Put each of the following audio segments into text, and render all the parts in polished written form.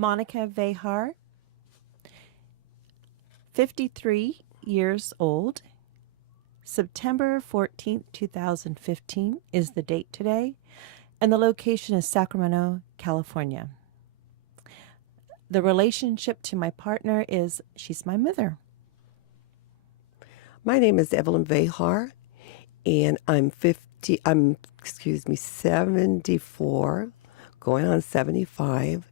Monica Vejar, 53 years old. September 14th, 2015 is the date today, and the location is Sacramento, California. The relationship to my partner is she's my mother. My name is Evelyn Vejar, and I'm 74, going on 75,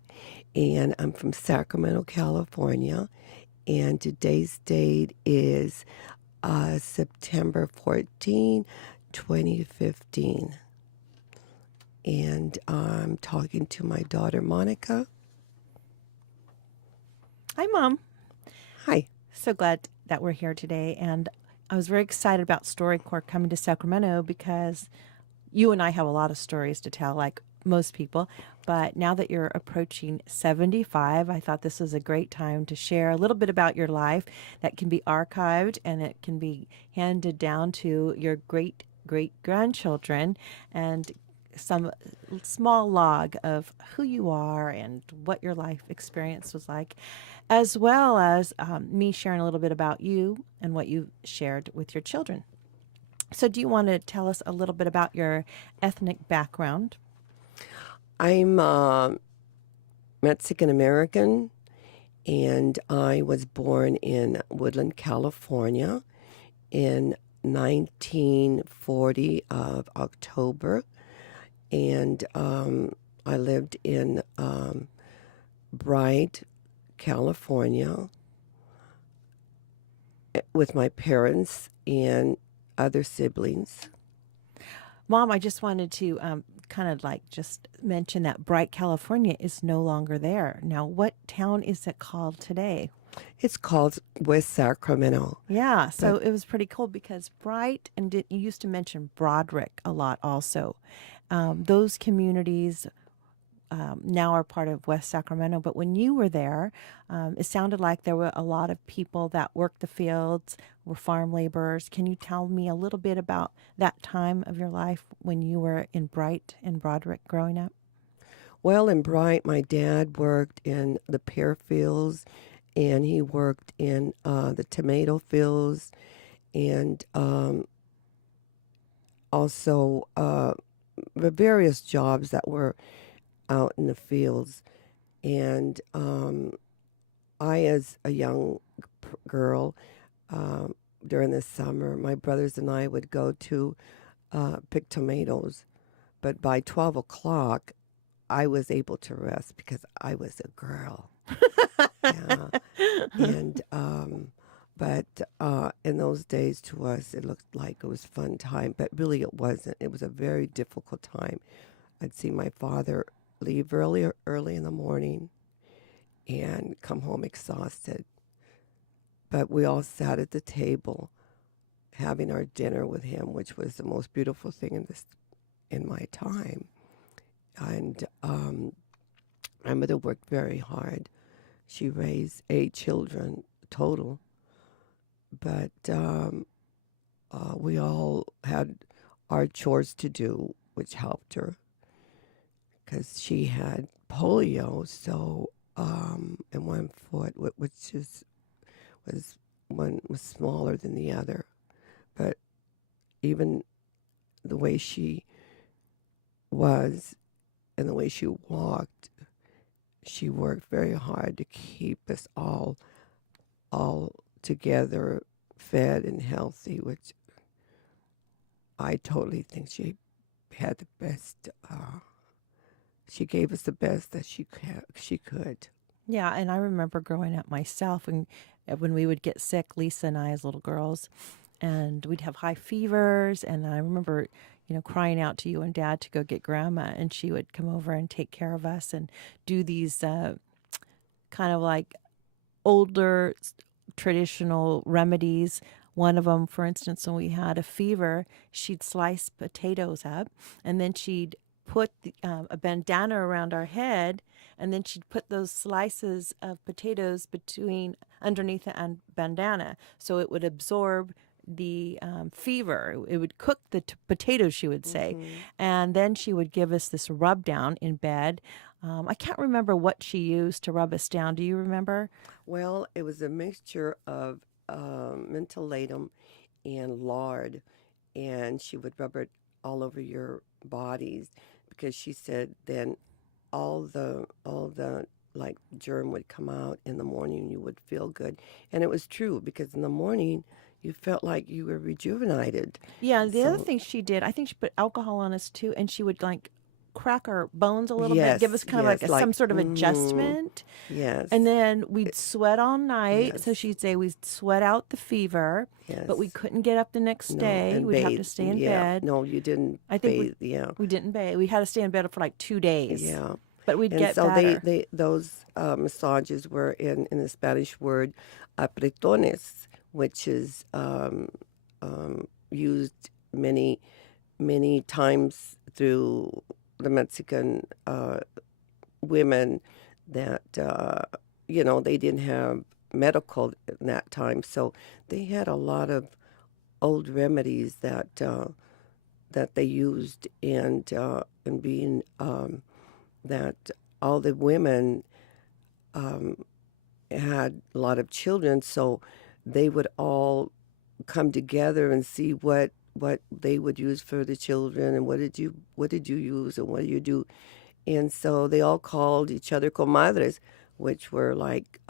and I'm from Sacramento, California, and today's date is September 14, 2015. And I'm talking to my daughter, Monica. Hi, Mom. Hi. So glad that we're here today. And I was very excited about StoryCorps coming to Sacramento because you and I have a lot of stories to tell, like most people. But now that you're approaching 75, I thought this was a great time to share a little bit about your life that can be archived and it can be handed down to your great great grandchildren, and some small log of who you are and what your life experience was like, as well as me sharing a little bit about you and what you shared with your children. So, do you want to tell us a little bit about your ethnic background? I'm Mexican American, and I was born in Woodland, California in 1940 of October, and I lived in Bright, California with my parents and other siblings. Mom, I just wanted to kind of like just mention that Bright, California is no longer there. Now, what town is it called today? It's called West Sacramento. Yeah, so But it was pretty cool because Bright, and you used to mention Broderick a lot also. Those communities now are part of West Sacramento. But when you were there, it sounded like there were a lot of people that worked the fields, were farm laborers. Can you tell me a little bit about that time of your life when you were in Bright and Broderick growing up? Well, in Bright, my dad worked in the pear fields, and he worked in the tomato fields, and also the various jobs that were out in the fields. And I, as a young girl, during the summer, my brothers and I would go to pick tomatoes. But by 12 o'clock, I was able to rest because I was a girl. Yeah. And, but in those days to us, it looked like it was a fun time, but really it wasn't. It was a very difficult time. I'd see my father leave early in the morning and come home exhausted. But we all sat at the table having our dinner with him, which was the most beautiful thing in my time. And my mother worked very hard. She raised 8 children total, but we all had our chores to do, which helped her because she had polio. So in one foot, which was one was smaller than the other, but even the way she was and the way she walked, she worked very hard to keep us all together, fed and healthy, which I totally think she had the best. She gave us the best that she could. Yeah, and I remember growing up myself, and when we would get sick, Lisa and I as little girls, and we'd have high fevers, and I remember, crying out to you and Dad to go get Grandma, and she would come over and take care of us and do these kind of like older traditional remedies. One of them, for instance, when we had a fever, she'd slice potatoes up, and then she'd put a bandana around our head, and then she'd put those slices of potatoes between underneath the bandana so it would absorb the fever. It would cook the potatoes, she would say. And then she would give us this rub down in bed I can't remember what she used to rub us down. Do you remember? Well, it was a mixture of mentholatum and lard, and she would rub it all over your bodies because she said then all the like germ would come out in the morning. You would feel good, and it was true because in the morning you felt like you were rejuvenated. Yeah, the other So thing she did, I think she put alcohol on us too, and she would like crack our bones a little bit, give us yes, kind of like yes, some like sort of adjustment. yes, And then we'd it- sweat all night. So yes, she'd say we'd sweat out the fever, but we yes. couldn't get up the next No, day. and We'd have to bathe. stay in Yeah, bed. no, you didn't I think bathe. Yeah, we didn't bathe. We had to stay in bed for like 2 days, yeah. but we'd And get so better. they those massages were in the Spanish word apretones, which is used many times through the Mexican women that they didn't have medical in that time, so they had a lot of old remedies that they used, and being that all the women um, had a lot of children, so they would all come together and see what they would use for the children, and what did you use and what do you do, and so they all called each other comadres, which were like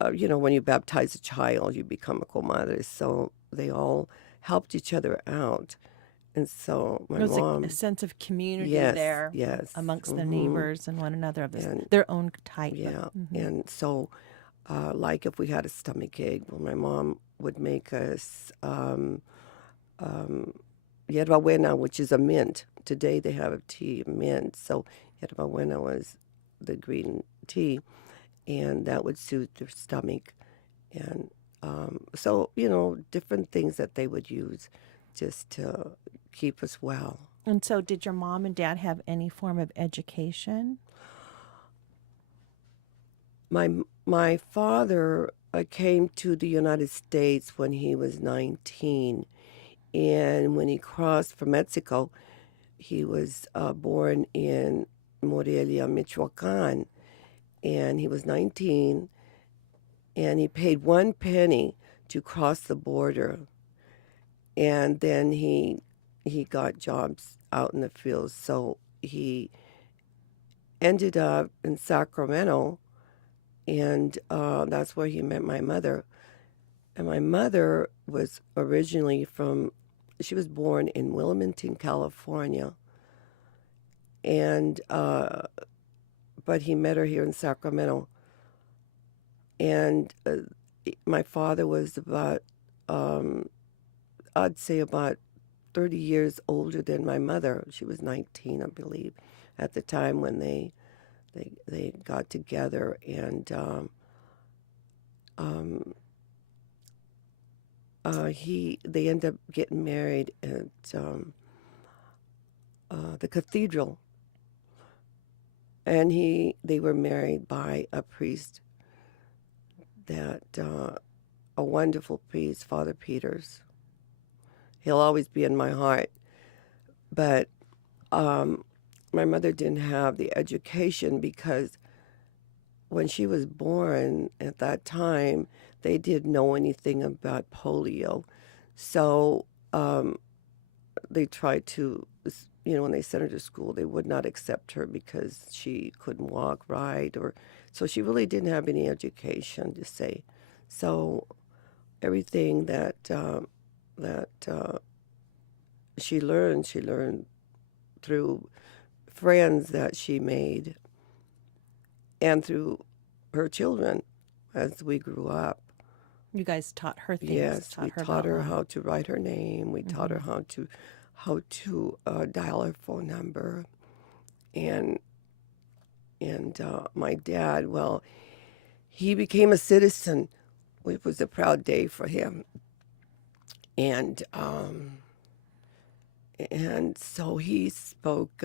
when you baptize a child, you become a comadre. So they all helped each other out, and so my There was a mom, sense of community yes, there yes, amongst the hmm neighbors and one another of this, and their own type. yeah, Mm-hmm. and so like if we had a stomach ache, well, my mom would make us um, yerba buena, which is a mint. Today they have a tea, mint. So yerba buena was the green tea, and that would soothe their stomach. And so, different things that they would use just to keep us well. And so, did your mom and dad have any form of education? My father came to the United States when he was 19, and when he crossed from Mexico, he was born in Morelia, Michoacan, and he was 19, and he paid 1 penny to cross the border, and then he got jobs out in the fields. So he ended up in Sacramento, and that's where he met my mother. And my mother was originally she was born in Wilmington, California, and but he met her here in Sacramento. And my father was about, I'd say about 30 years older than my mother. She was 19, I believe, at the time when they got together, and um, they ended up getting married at the cathedral, and they were married by a priest that a wonderful priest, Father Peters. He'll always be in my heart, but um, my mother didn't have the education because when she was born at that time, they didn't know anything about polio. So they tried to, when they sent her to school, they would not accept her because she couldn't walk right, or so she really didn't have any education to say. So everything that she learned through friends that she made and through her children as we grew up. You guys taught her things, Yes, we taught her taught about her life. how to write her name. We taught her Hmm. how to dial her phone number, and my dad, well, he became a citizen, which was a proud day for him, and so he spoke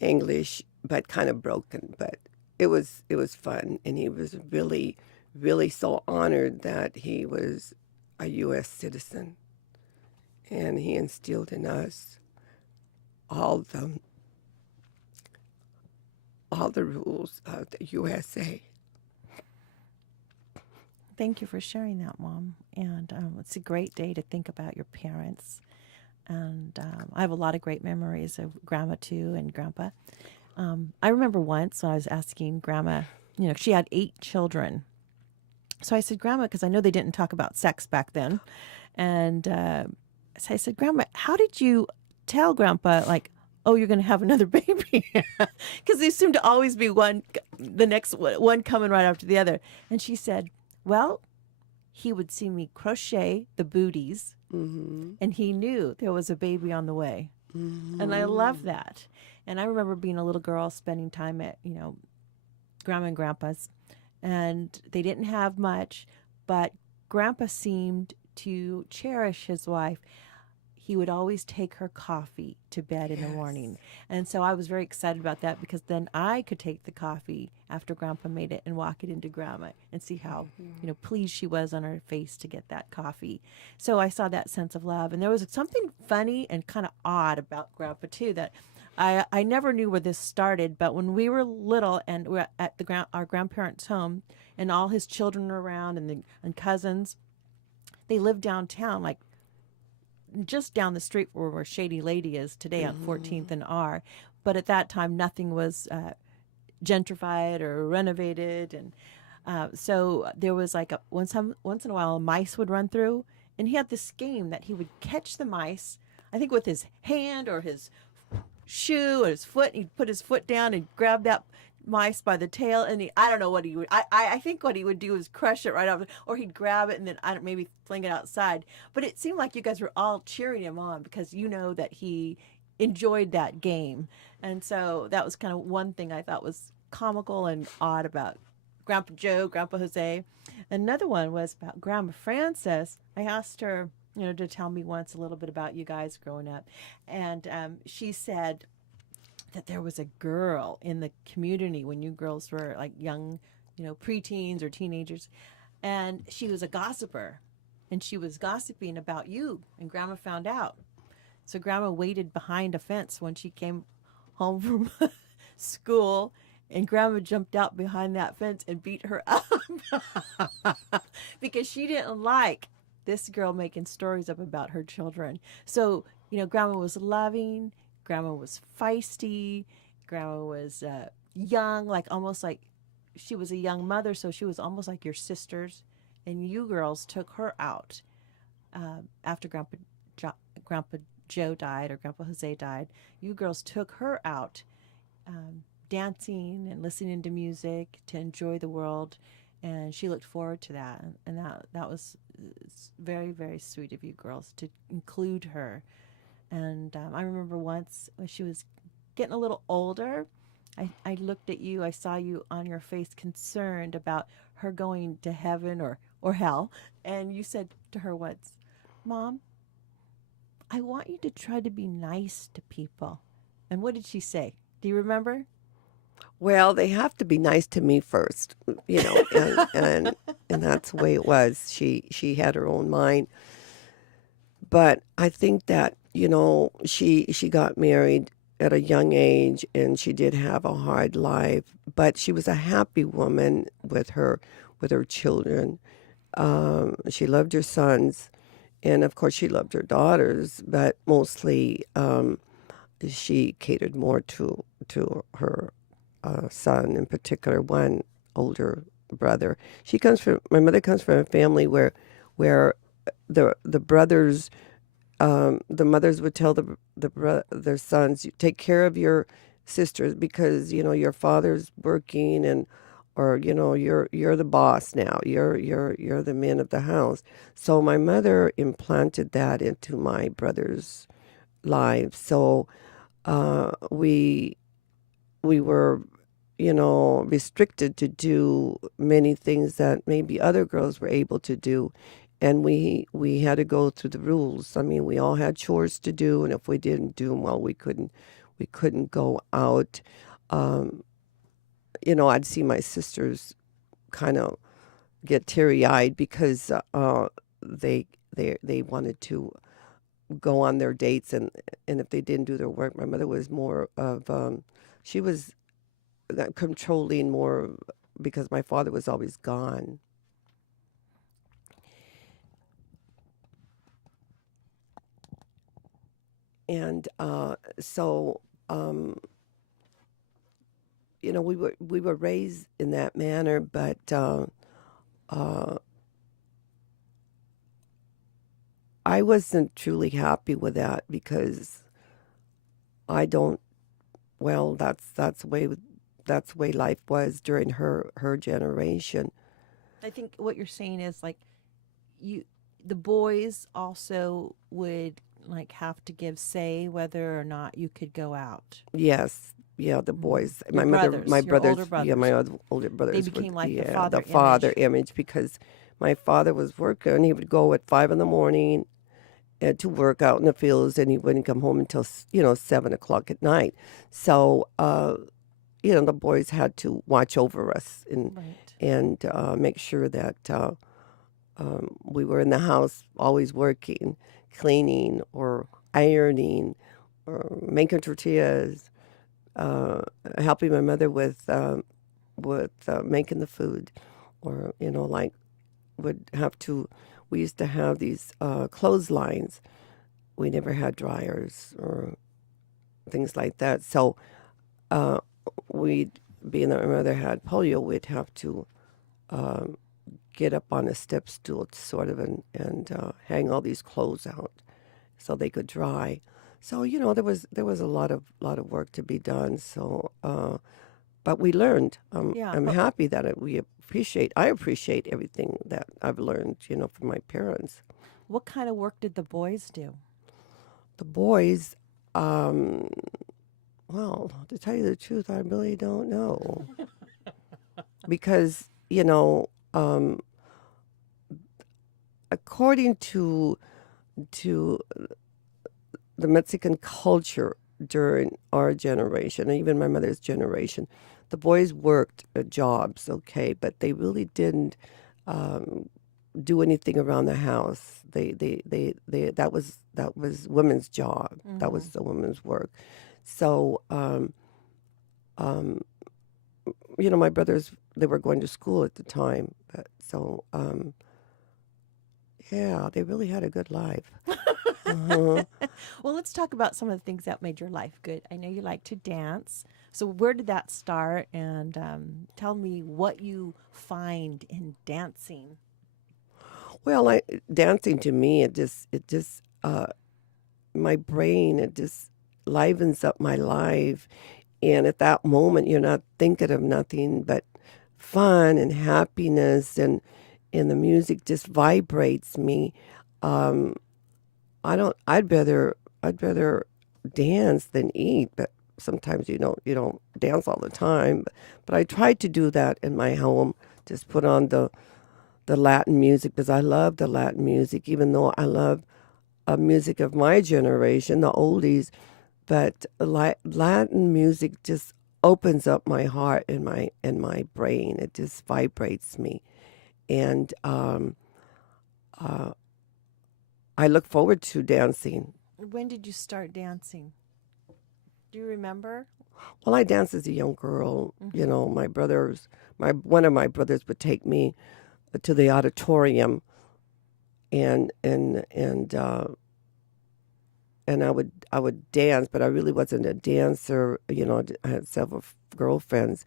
English, but kind of broken, but it was fun, and he was really, really so honored that he was a U.S. citizen, and he instilled in us all all the rules of the USA. Thank you for sharing that, Mom. And it's a great day to think about your parents. And I have a lot of great memories of Grandma too and Grandpa. I remember once when I was asking Grandma, she had 8 children. So I said, Grandma, because I know they didn't talk about sex back then. And so I said, Grandma, how did you tell Grandpa, like, oh, you're going to have another baby? Because there seemed to always be the next one coming right after the other. And she said, well, he would see me crochet the booties, Mm-hmm. and he knew there was a baby on the way. And I love Mm-hmm. that. And I remember being a little girl spending time at, Grandma and Grandpa's, and they didn't have much, but Grandpa seemed to cherish his wife. He would always take her coffee to bed in the Yes. morning. And so I was very excited about that because then I could take the coffee after Grandpa made it and walk it into Grandma and see how, Mm-hmm. pleased she was on her face to get that coffee. So I saw that sense of love. And there was something funny and kind of odd about Grandpa too that I never knew where this started, but when we were little and we were at our grandparents' home and all his children were around and cousins, they lived downtown, like just down the street where Shady Lady is today on Mm-hmm. 14th and R. But at that time, nothing was gentrified or renovated, and so there was like once in a while, mice would run through, and he had this game that he would catch the mice, I think with his hand or his shoe or his foot. And he'd put his foot down and grab that mice by the tail, and I don't know what he would. I think what he would do is crush it right off, or he'd grab it and then I don't maybe fling it outside. But it seemed like you guys were all cheering him on because that he enjoyed that game, and so that was kind of one thing I thought was comical and odd about Grandpa Joe, Grandpa Jose. Another one was about Grandma Frances. I asked her, to tell me once a little bit about you guys growing up, and she said that there was a girl in the community when you girls were like young, preteens or teenagers, and she was a gossiper, and she was gossiping about you, and Grandma found out. So Grandma waited behind a fence when she came home from school, and Grandma jumped out behind that fence and beat her up because she didn't like this girl making stories up about her children. So, Grandma was loving, Grandma was feisty, Grandma was young, like almost like she was a young mother, so she was almost like your sisters. And you girls took her out after Grandpa Joe died or Grandpa Jose died. You girls took her out dancing and listening to music to enjoy the world, and she looked forward to that. And that was very, very sweet of you girls to include her. And I remember once when she was getting a little older, I looked at you, I saw you on your face concerned about her going to heaven or hell, and you said to her once, Mom, I want you to try to be nice to people. And what did she say? Do you remember? Well, they have to be nice to me first, and that's the way it was. She had her own mind, but I think that she got married at a young age, and she did have a hard life, but she was a happy woman with her children. She loved her sons, and of course she loved her daughters, but mostly she catered more to her son, in particular, one older brother. My mother comes from a family where the brothers, the mothers would tell their sons, "You take care of your sisters because your father's working, and or you're the boss now. You're the man of the house." So my mother implanted that into my brothers' lives. So we were restricted to do many things that maybe other girls were able to do, and we had to go through the rules. I mean, we all had chores to do, and if we didn't do them well, we couldn't go out. um, I'd see my sisters kind of get teary-eyed because they they wanted to go on their dates, and if they didn't do their work, my mother was more of she was controlling more because my father was always gone. And so, um, we were raised in that manner, but uh, I wasn't truly happy with that because I don't. Well, that's the way life was during her generation. I think what you're saying is like you the boys also would like have to give say whether or not you could go out. Yes, yeah, the Hmm. boys. Your My brothers, your older brothers, yeah, brothers, my older they brothers would, became like the yeah, the father father image. image because my father was working. He would go at 5 in the morning to work out in the fields, and he wouldn't come home until 7 o'clock at night. So, the boys had to watch over us and Right. make sure that we were in the house always working, cleaning or ironing or making tortillas, uh, helping my mother with making the food, or like would have to. We used to have these clotheslines. We never had dryers or things like that. So uh, we'd, being that my mother had polio, we'd have to um, get up on a step stool sort of and hang all these clothes out so they could dry. So there was a lot of work to be done. So but we learned. Yeah, I'm but happy that I appreciate everything that I've learned, from my parents. what kind of work did the boys do? The boys, um, well, to tell you the truth, I really don't know because according to the Mexican culture during our generation, and even my mother's generation, the boys worked at jobs, okay, but they really didn't um, do anything around the house. That was women's job. That Mm-hmm. was the women's work. So, um, my brothers, they were going to school at the time, but so yeah, they really had a good life. Uh-huh. Well, let's talk about some of the things that made your life good. I know you like to dance. So, where did that start? And tell me what you find in dancing. Well, dancing to me, it just my brain, it just livens up my life. And at that moment, you're not thinking of nothing but fun and happiness, and the music just vibrates me. Um, I don't. I'd rather dance than eat, but sometimes you don't dance all the time. But I try to do that in my home. Just put on the Latin music because I love the Latin music, even though I love music of my generation, the oldies. But Latin music just opens up my heart and my brain. It just vibrates me, and uh, I look forward to dancing. When did you start dancing? Do you remember? Well, I danced as a young girl. Mm-hmm. My one of my brothers would take me to the auditorium, and I would dance, but I really wasn't a dancer. I had several girlfriends,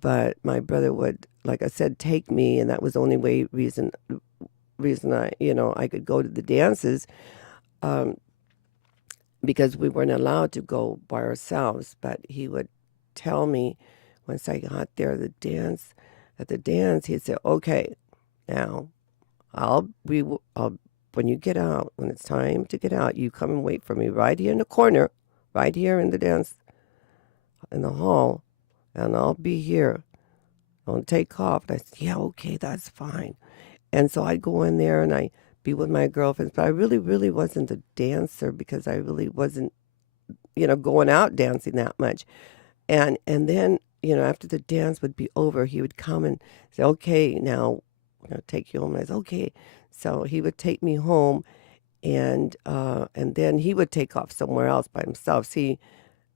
but my brother would, like I said, take me, and that was the only reason I could go to the dances, um, because we weren't allowed to go by ourselves. But he would tell me once I got there, at the dance, he'd say, "Okay, now when you get out, when it's time to get out, you come and wait for me right here in the corner, right here in the dance in the hall, and I'll be here. Don't take off." And I said, "Yeah, okay, that's fine." And so I'd go in there and I'd be with my girlfriends, but I really, really wasn't a dancer because I really wasn't, going out dancing that much. And then, after the dance would be over, he would come and say, "Okay, now I'm gonna take you home." And I said, "Okay." So he would take me home, and then he would take off somewhere else by himself. See,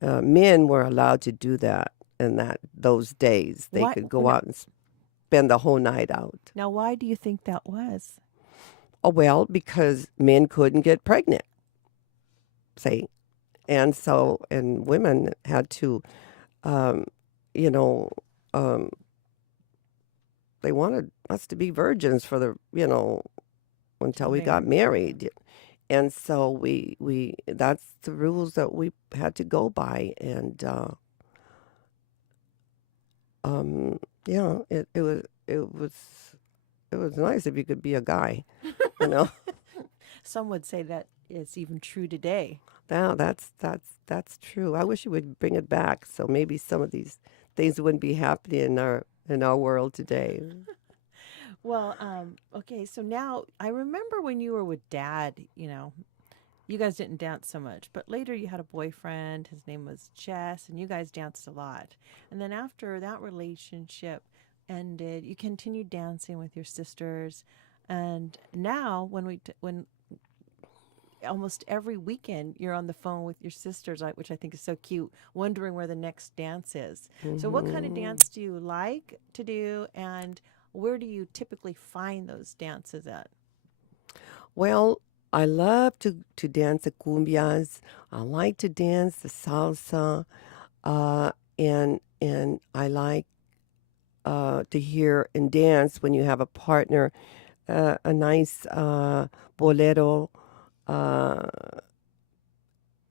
men were allowed to do that in those days. They Why could go out and spend the whole night out. now why do you think that was? Oh, well, because men couldn't get pregnant, say, and women had to, um, you know, um, they wanted us to be virgins for until we got married. And so we that's the rules that we had to go by. And yeah, it was nice if you could be a guy, you know. Some would say that it's even true today. Now that's true. I wish you would bring it back, so maybe some of these things wouldn't be happening in our world today. Well, okay, so now I remember when you were with Dad, you guys didn't dance so much, but later you had a boyfriend. His name was Jess, and you guys danced a lot. And then after that relationship ended, you continued dancing with your sisters. And now, when almost every weekend you're on the phone with your sisters, which I think is so cute, wondering where the next dance is. So, what kind of Hmm. dance do you like to do, and where do you typically find those dances at? Well, I love to dance the cumbias. I like to dance the salsa, uh, and I like to hear and dance when you have a partner, a nice bolero, uh,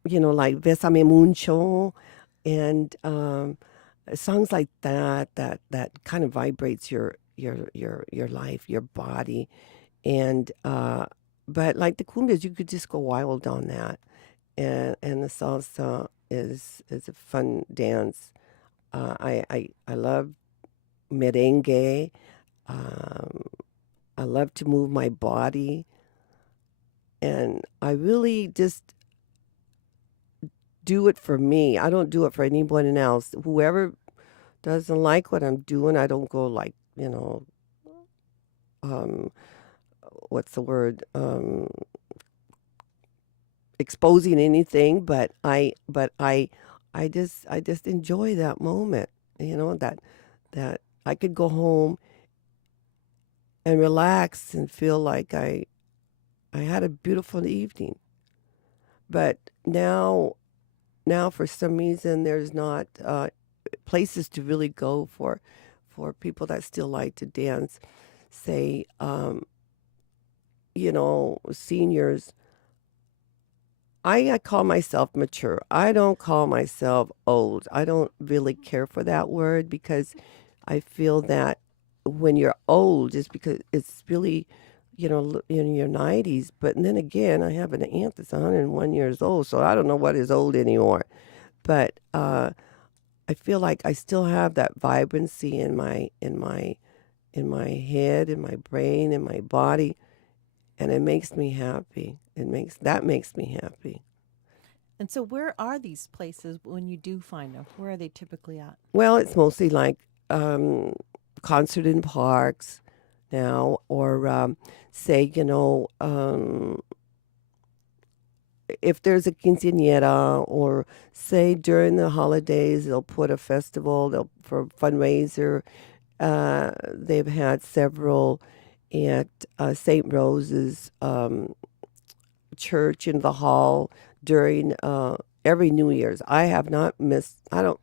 like Besame Mucho, and songs like that kind of vibrates your life, your body, and but like the cumbias, you could just go wild on that, and the salsa is a fun dance. I love merengue. Um, I love to move my body, and I really just do it for me. I don't do it for anyone else. Whoever doesn't like what I'm doing, I don't go like, um, what's the word? Exposing anything, I just enjoy that moment, that I could go home and relax and feel like I had a beautiful evening. But now for some reason there's not places to really go for people that still like to dance. Say, seniors. I call myself mature. I don't call myself old. I don't really care for that word because I feel that when you're old, it's because it's really, in your 90s. But then again, I have an aunt that's 101 years old, so I don't know what is old anymore. But I feel like I still have that vibrancy in my head, in my brain, in my body, and it makes me happy. Makes me happy. And so, where are these places when you do find them? Where are they typically at? Well, it's mostly like um, concert in parks now, or say, if there's a quinceañera, or say during the holidays, they'll put a festival for fundraiser. They've had several at St. Rose's Church in the Hall during every New Year's. I have not missed. I don't.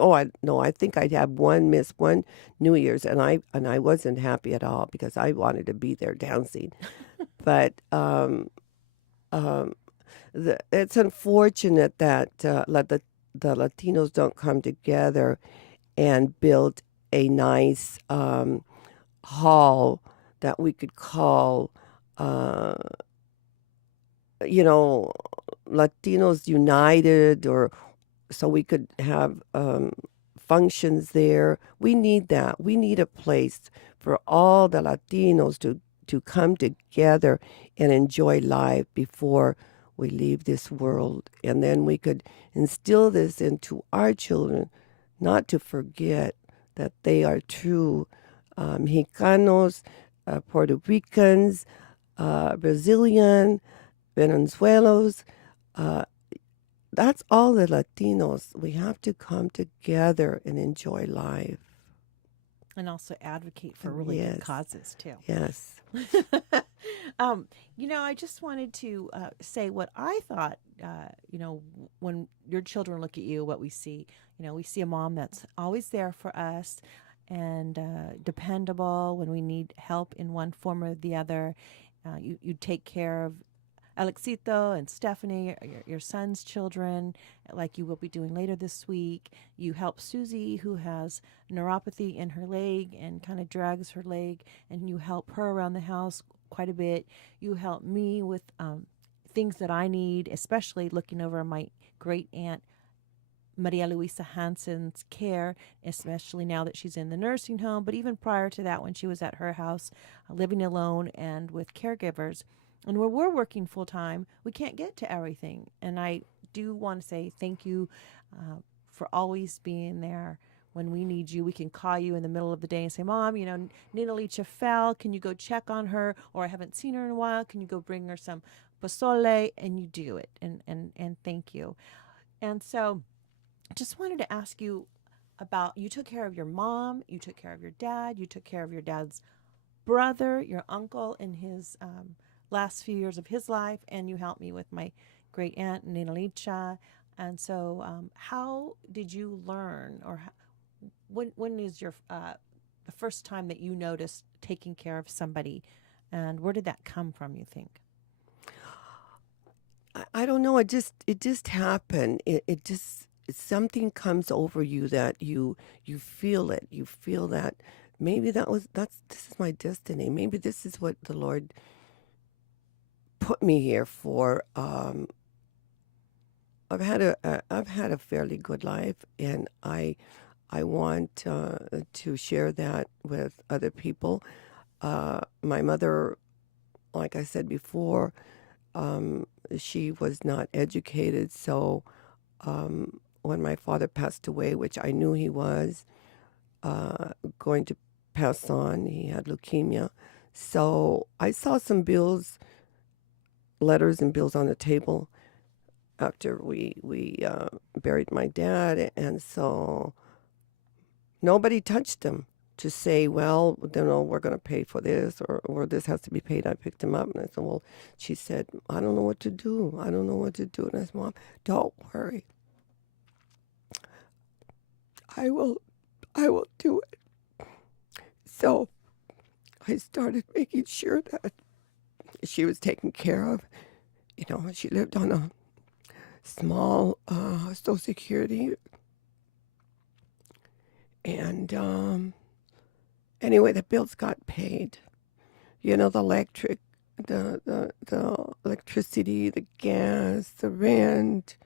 Oh, I no. I think I'd have miss one New Year's, and I wasn't happy at all because I wanted to be there dancing. But um, it's unfortunate that the Latinos don't come together and build a nice hall that we could call, uh, you know, Latinos United, or so we could have functions there. We need that. We need a place for all the Latinos to come together and enjoy life before we leave this world. And then we could instill this into our children, not to forget that they are true Mexicanos, Puerto Ricans, Brazilian, Venezuelans, uh, that's all the Latinos. We have to come together and enjoy life. And also advocate for And really good yes, causes too. yes. um, I just wanted to say what I thought. When your children look at you, what we see. We see a mom that's always there for us and dependable when we need help in one form or the other. You take care of Alexito and Stephanie, your son's children, like you will be doing later this week. You help Susie, who has neuropathy in her leg and kind of drags her leg, and you help her around the house quite a bit. You help me with things that I need, especially looking over my great aunt Maria Luisa Hansen's care, especially now that she's in the nursing home, but even prior to that, when she was at her house, living alone and with caregivers. And where we're working full time, we can't get to everything. And I do want to say thank you for always being there when we need you. We can call you in the middle of the day and say, Mom, Nina Licha fell. Can you go check on her? Or I haven't seen her in a while. Can you go bring her some pozole? And you do it. And thank you. And so, just wanted to ask you about, you took care of your mom, you took care of your dad, you took care of your dad's brother, your uncle in his last few years of his life, and you helped me with my great aunt Nina Licha. And so, how did you learn, or when is your the first time that you noticed taking care of somebody, and where did that come from? You think? I don't know. It just happened. It just something comes over you that you feel it. You feel that maybe that's this is my destiny. Maybe this is what the Lord put me here for. I've had a fairly good life, and I want to share that with other people. My mother, like I said before, um, she was not educated, so when my father passed away, which I knew he was going to pass on, he had leukemia. So I saw some bills, letters and bills on the table after we buried my dad, and so nobody touched him to say, well, we're going to pay for this, or this has to be paid. I picked him up and I said, well, she said, I don't know what to do. I don't know what to do. And I said, Mom, don't worry. I will, I will do it. So I started making sure that she was taken care of. She lived on a small Social Security. And anyway, the bills got paid. The the electricity, the gas, the rent,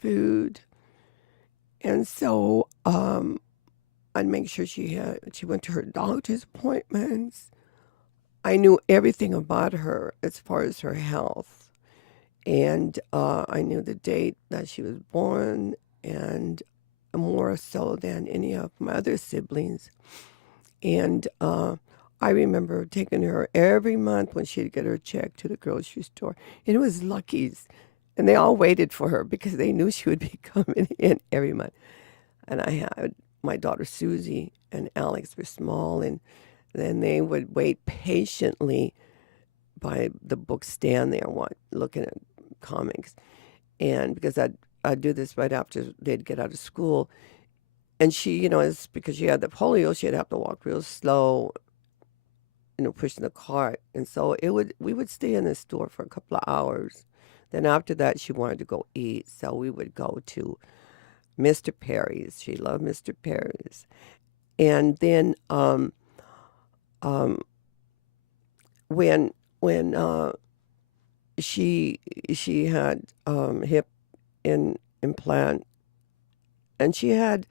food. And so I'd make sure she went to her doctor's appointments. I knew everything about her as far as her health. And I knew the date that she was born, and more so than any of my other siblings. And I remember taking her every month when she'd get her check to the grocery store. And it was Lucky's. And they all waited for her because they knew she would be coming in every month. And I had my daughter Susie and Alex were small, and then they would wait patiently by the book stand there, looking at comics. And because I'd do this right after they'd get out of school. And she, it's because she had the polio, she'd have to walk real slow, pushing the cart. And so we would stay in the store for a couple of hours. Then after that, she wanted to go eat. So we would go to Mr. Perry's. She loved Mr. Perry's. And then um, when she had hip implant, and she had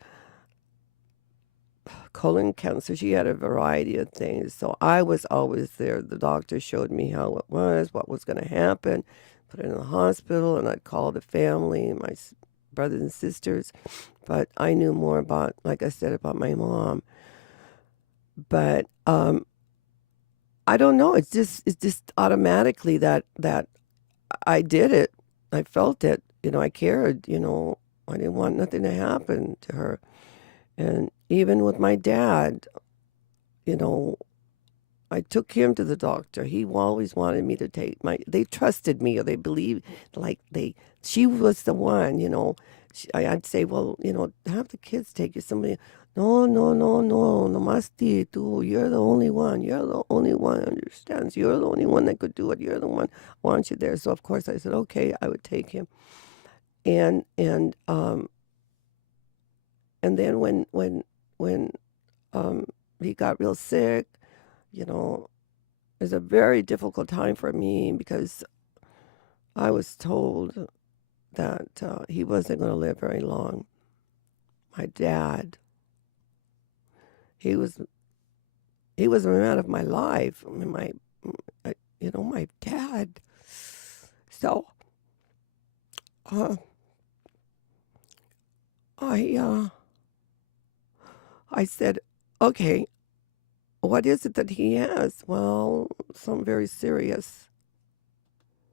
colon cancer. She had a variety of things. So I was always there. The doctor showed me how it was, what was going to happen, put her in the hospital, and I'd call the family, my brothers and sisters. But I knew more about, like I said, about my mom. But I don't know. It's just automatically that I did it. I felt it. I cared, I didn't want nothing to happen to her. And even with my dad, you know, I took him to the doctor. He always wanted me to take they trusted me, or they believed, like she was the one, I'd say, well, have the kids take you. Somebody, no, no, no, no, namaste, tú, you're the only one. You're the only one who understands. You're the only one that could do it. You're the one who wants you there. So, of course, I said, okay, I would take him. And then when he got real sick, you know, it was a very difficult time for me because I was told that he wasn't going to live very long. My dad, he was a man of my life. I mean, my dad. So uh, I said, okay, what is it that he has? Well, something very serious,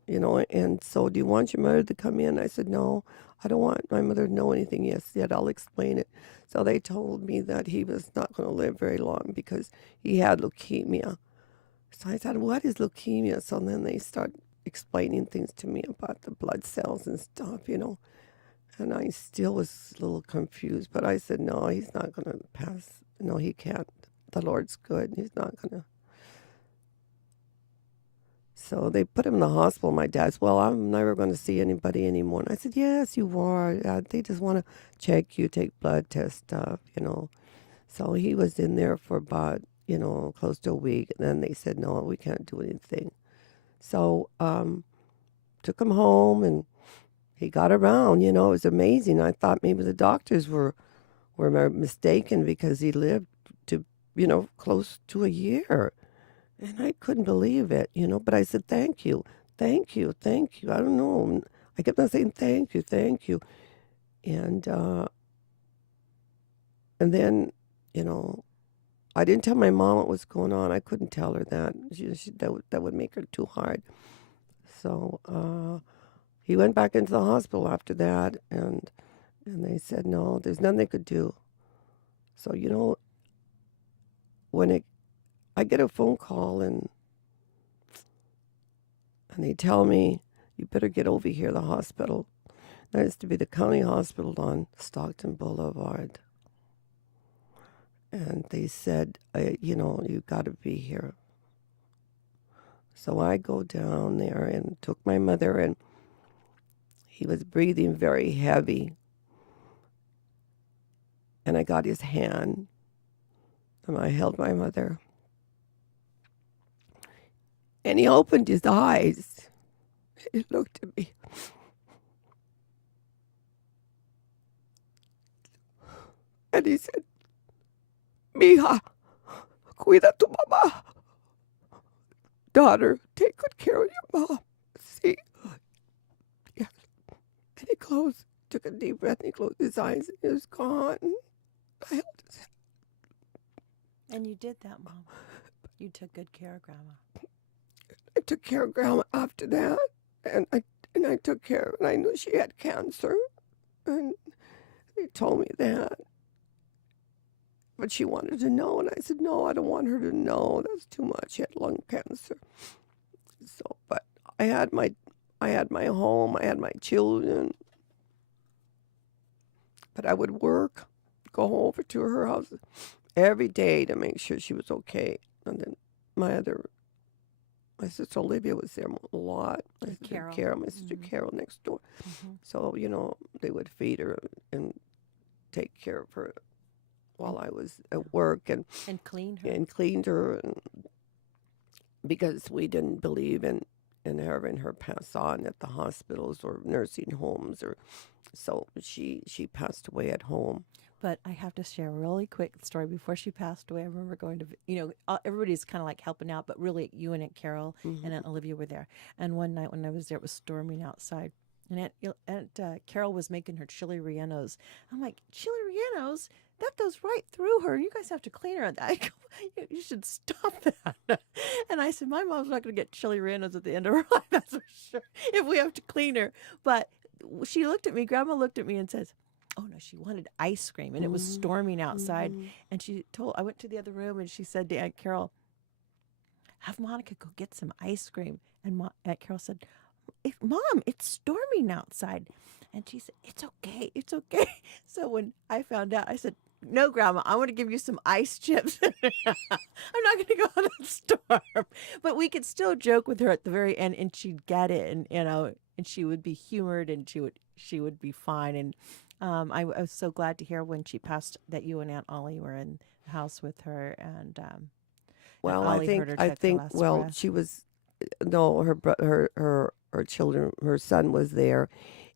and so do you want your mother to come in? I said, no, I don't want my mother to know anything yet. I'll explain it. So they told me that he was not going to live very long because he had leukemia. So I said, what is leukemia? So then they start explaining things to me about the blood cells and stuff. And I still was a little confused, but I said, no, he's not going to pass. No, he can't. The Lord's good. He's not going to. So they put him in the hospital. My dad said, well, I'm never going to see anybody anymore. And I said, yes, you are. They just want to check you, take blood test stuff. So he was in there for about, close to a week. And then they said, no, we can't do anything. So took him home, and he got around. It was amazing. I thought maybe the doctors were mistaken because he lived to, close to a year. And I couldn't believe it, but I said, thank you, thank you, thank you. I don't know. I kept on saying, thank you, thank you. And then, I didn't tell my mom what was going on. I couldn't tell her that. That would make her too hard. So he went back into the hospital after that, and they said, no, there's nothing they could do. So, when I get a phone call, and they tell me, you better get over here, the hospital. That is to be the county hospital on Stockton Boulevard. And they said, you got to be here. So I go down there and took my mother, and he was breathing very heavy. And I got his hand, and I held my mother. And he opened his eyes. He looked at me. And he said, Mija, cuida tu mamá. Daughter, take good care of your mom. See? Yeah. And he took a deep breath, and he closed his eyes, and he was gone. I held his hand. And you did that, Mom. You took good care of Grandma. I took care of Grandma after that, and I took care of her, and I knew she had cancer, and they told me that. But she wanted to know, and I said, no, I don't want her to know. That's too much. She had lung cancer. So, but I had my home, I had my children. But I would work, go over to her house every day to make sure she was okay. And then my sister Olivia was there a lot. My sister Carol, my sister Carol next door. Mm-hmm. So, they would feed her and take care of her while I was at work, and cleaned her, because we didn't believe in having her pass on at the hospitals or nursing homes, or so she passed away at home. But I have to share a really quick story. Before she passed away, I remember going to, everybody's kind of like helping out, but really you and Aunt Carol and Aunt Olivia were there. And one night when I was there, it was storming outside. And Aunt Carol was making her chili rellenos. I'm like, chili rellenos? That goes right through her. You guys have to clean her. You should stop that. And I said, my mom's not going to get chili rellenos at the end of her life, that's for sure, if we have to clean her. But she looked at me, Grandma looked at me and says, oh no, she wanted ice cream. And it was Mm-hmm. storming outside. Mm-hmm. And I went to the other room and she said to Aunt Carol, have Monica go get some ice cream. And Aunt Carol said, Mom, it's storming outside. And she said, it's okay. It's okay. So when I found out, I said, no, Grandma, I want to give you some ice chips. I'm not going to go on a storm. But we could still joke with her at the very end and she'd get it. And, and she would be humored and she would be fine. And I was so glad to hear when she passed that you and Aunt Ollie were in the house with her. And Well, Ollie heard her I take the think, last well, breath. she was, no, her children, her son was there,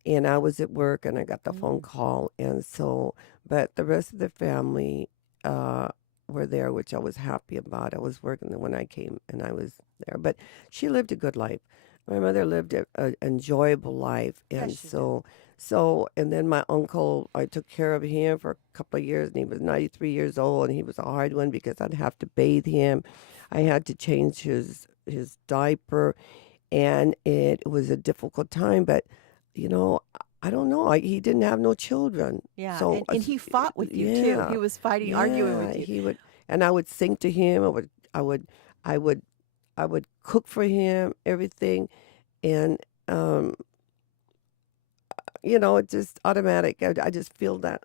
and I was at work, and I got the phone Mm. call, and so, but the rest of the family uh, were there, which I was happy about. I was working when I came, and I was there, but she lived a good life. My mother lived a enjoyable life, Yes, and she did. and then my uncle, I took care of him for a couple of years, and he was 93 years old, and he was a hard one because I'd have to bathe him. I had to change his diaper, and it was a difficult time. But you know, I don't know. He didn't have no children, Yeah, so and he fought with you too. yeah, He was fighting, arguing yeah. with you. He would, and I would sing to him. I would, I would, I would cook for him, everything, and um, it's just automatic. I just feel that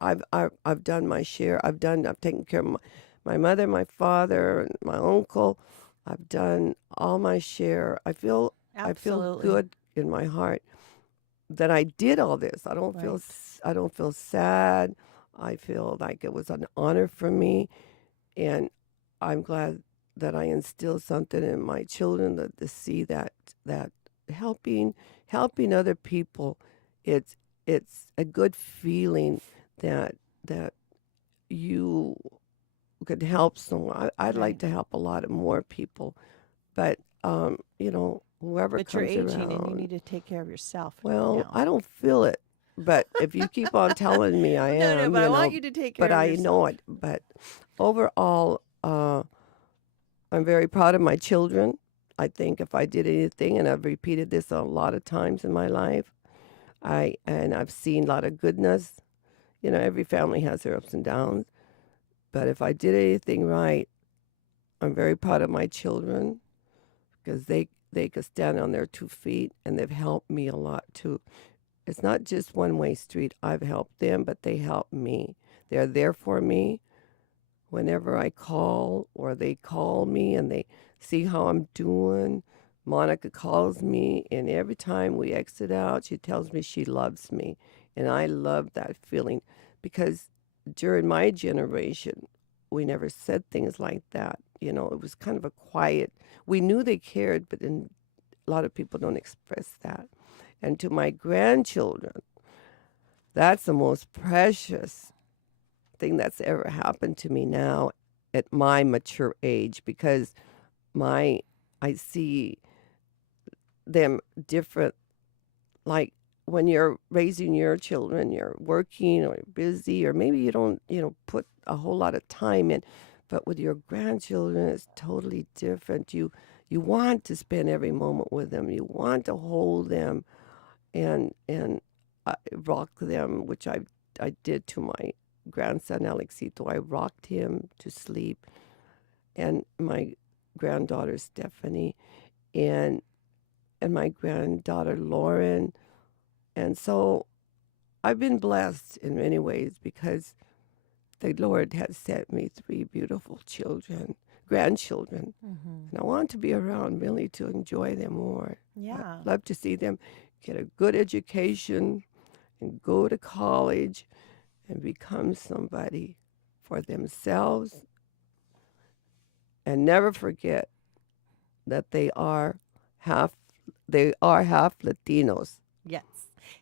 I've done my share. I've taken care of my mother, my father, and my uncle. I've done all my share. I feel Absolutely. good in my heart that I did all this. Right. I don't feel sad. I feel like it was an honor for me, and I'm glad that I instilled something in my children to see that helping other people, it's it's a good feeling that that you could help someone. I'd like Right. to help a lot of more people, but whoever But you're comes aging and you around, need to take care of yourself well, now. I don't feel it, but if you keep on telling me I No, no, am, but I want you to take but care of I know yourself. it. But overall, I'm very proud of my children. I think if I did anything, and I've repeated this a lot of times in my life, I've seen a lot of goodness. Every family has their ups and downs. But if I did anything right, I'm very proud of my children because they could stand on their 2 feet, and they've helped me a lot too. It's not just one way street. I've helped them, but they help me. They're there for me whenever I call or they call me and they see how I'm doing. Monica calls me, and every time we exit out, she tells me she loves me. And I love that feeling because during my generation, we never said things like that. It was kind of a quiet, we knew they cared, but then a lot of people don't express that. And to my grandchildren, that's the most precious thing that's ever happened to me now at my mature age because my I see them different. Like when you're raising your children, you're working or busy, or maybe you don't put a whole lot of time in, but with your grandchildren it's totally different. You want to spend every moment with them, you want to hold them and rock them, which I did to my grandson Alexito. I rocked him to sleep, and my granddaughter Stephanie, and my granddaughter Lauren, and so I've been blessed in many ways because the Lord has sent me 3 beautiful grandchildren, Hmm. and I want to be around really to enjoy them more. I Yeah. love to see them get a good education and go to college and become somebody for themselves, and never forget that half half Latinos. Yes.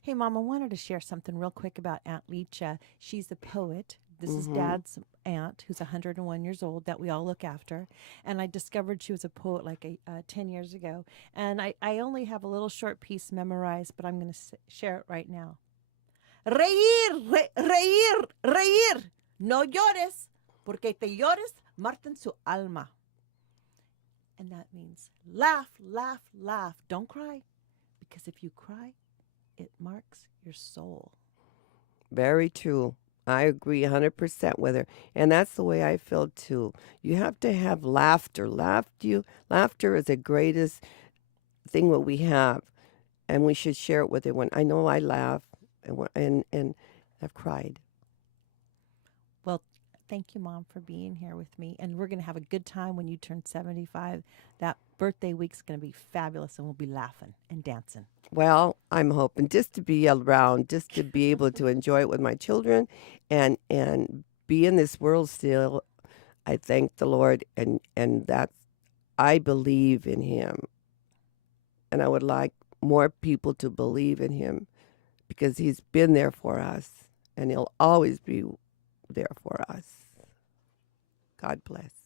Hey, Mom, I wanted to share something real quick about Aunt Leacha. She's a poet. This is Mhm. Dad's aunt, who's 101 years old, that we all look after. And I discovered she was a poet like 10 years ago. And I only have a little short piece memorized, but I'm going to share it right now. Reír, reír. No llores, porque te llores, marten su alma. And that means laugh, laugh, laugh. Don't cry, because if you cry, it marks your soul. Very true. I agree 100% with her. And that's the way I feel too. You have to have laughter. Laughter is the greatest thing that we have. And we should share it with everyone. I know I laugh and I've cried. Well, thank you, Mom, for being here with me. And we're going to have a good time when you turn 75. That birthday week's going to be fabulous, and we'll be laughing and dancing. Well, I'm hoping just to be around, just to be able to enjoy it with my children and be in this world still. I thank the Lord and that's I believe in him. And I would like more people to believe in him because he's been there for us and he'll always be there for us. God bless.